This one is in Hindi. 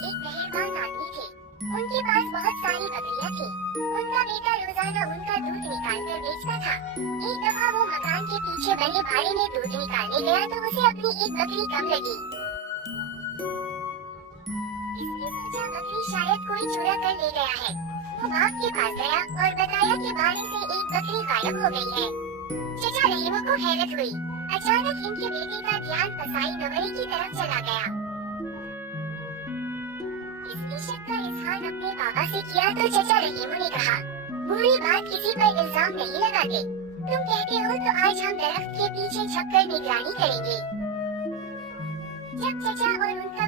एक मेहरबान आदमी थे। उनके पास बहुत सारी बकरियां थी। उनका बेटा रोजाना उनका दूध निकाल कर बेचता था। एक दफा वो मकान के पीछे बने भाड़े में दूध निकालने गया तो उसे अपनी एक बकरी कम लगी। इसने सोचा बकरी शायद कोई चुरा कर ले गया है। वो बाप के पास गया और बताया कि भाड़े से एक बकरी गायब हो गई है। चचा रहीम को हैरत हुई। अचानक इनके बेटे का ध्यान कसाई नवरी की तरफ चला गया। इसकी शक का इजहार अपने पापा से किया तो चचा रहीम ने कहा, बुरी बात किसी पर इल्जाम नहीं लगाते। तुम कहते हो तो आज हम दरख्त के पीछे छपकर निगरानी करेंगे। जब चचा और उनका